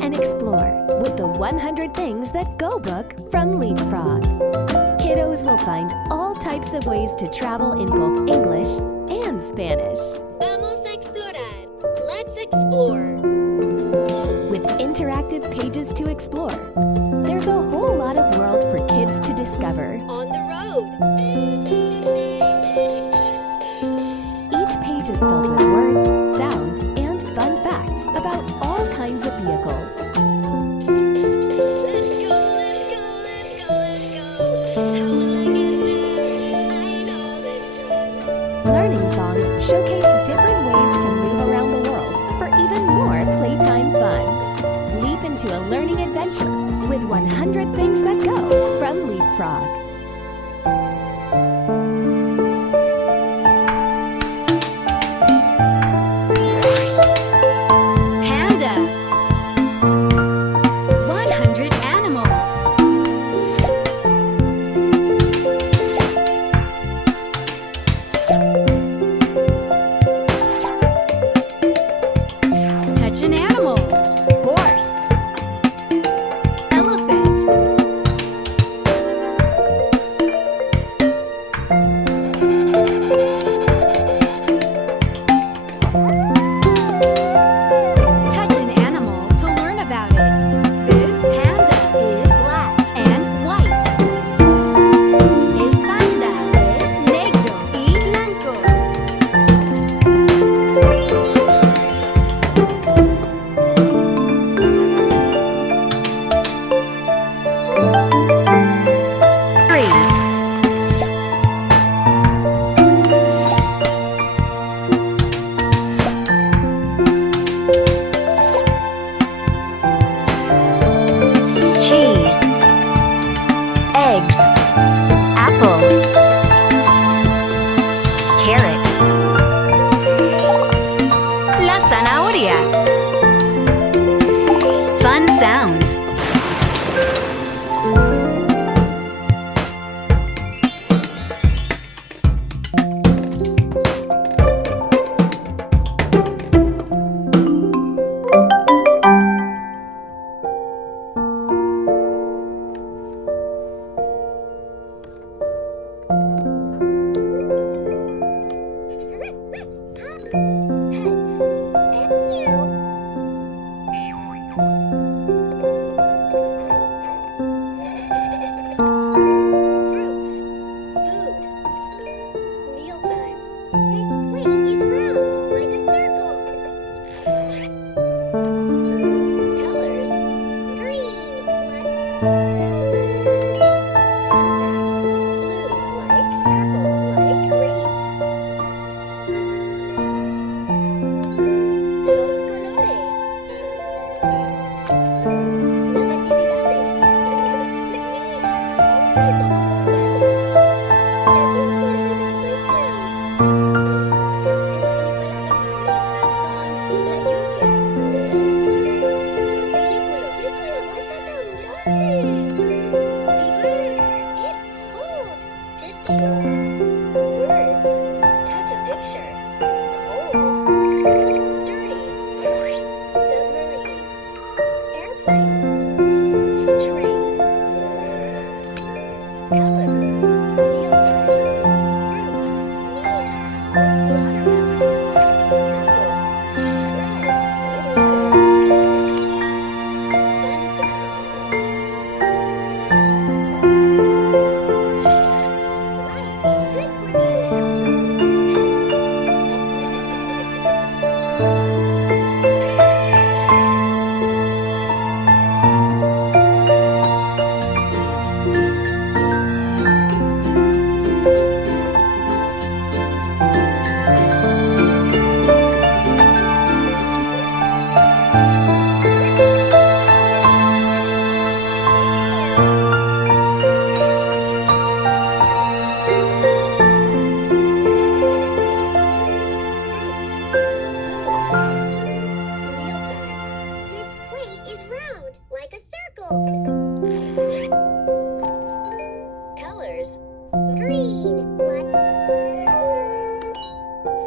and explore with the 100 Things That Go book from LeapFrog. Kiddos will find all types of ways to travel in both English and Spanish. Vamos a explorar. Let's explore. With interactive pages to explore, there's a whole lot of world for kids to discover. On the road. Each page is filled with words, sounds, and fun facts about all kinds of vehicles. Let's go, let's go, let's go, let's go. How will I get there? I know this. Learning songs showcase different ways to move around the world for even more playtime fun. Leap into a learning adventure with 100 Things That Go from LeapFrog. Panda. 100 animals. Touch an animal. Horse. Elephant. Touch an animal to learn about it. This panda is black and white. El panda es negro y blanco. Three. Cheese. Eggs. Apple. Carrot. La zanahoria. Fun sounds.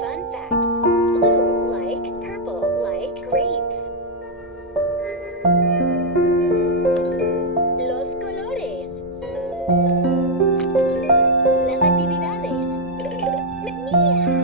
Fun facts. Blue like purple like grapes. Meow.